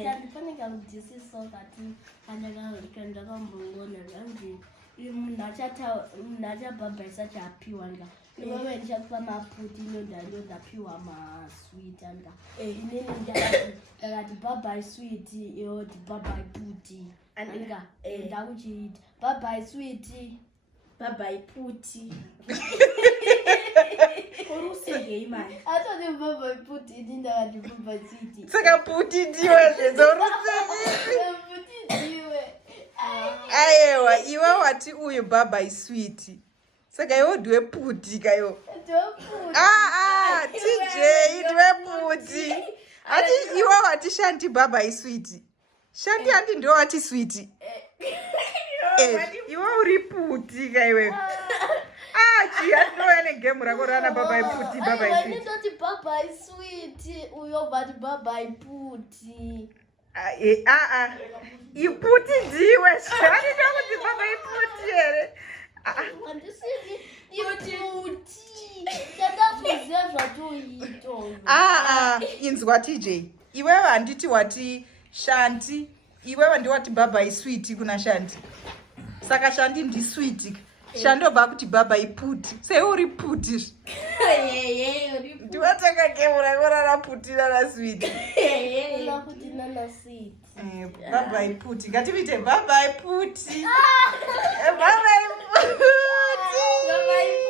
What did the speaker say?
Ndandifane ndisiso kati andakambongona ndanzi munhu achabhabhaisa chapiwa nga iwewe ndichakupa maputi ndodapiwa masweet anga inini ndakati bhabhai sweet yoti bhabhai puti anga ndakuchiita bhabhai sweet bhabhai puti Kurusegei manje. atoti bhabhai puti ini ndakati bhabhai sweet saka puti ndiwe zvedzorusei puti ndiwe aiwa iwe wati uyu bhabhai sweet saka iwe ndiwe puti kayo tj ndiwe puti ati iwe wati shanti bhabhai sweet shanti handi ndo wati sweet iwe uri puti kaiwe chiyandoya negemu rako rana bhabhai puti bhabhai sweet ndoti bhabhai sweet uyo vati bhabhai puti iputi ndiwe shani ndokuti bhabhai puti here handisiti iputi tatakuziva zvatoito inzwa tj iwewe handiti wati shanti iwewe ndiwati bhabhai sweet kuna shanti saka shanti ndisweet shandobva kuti bhabhai puti sei uri puti ndiwatanga gemu rako rana puti rana sweet kuti nana sweet bhabhai puti ngativite bhabhai puti bhabhai puti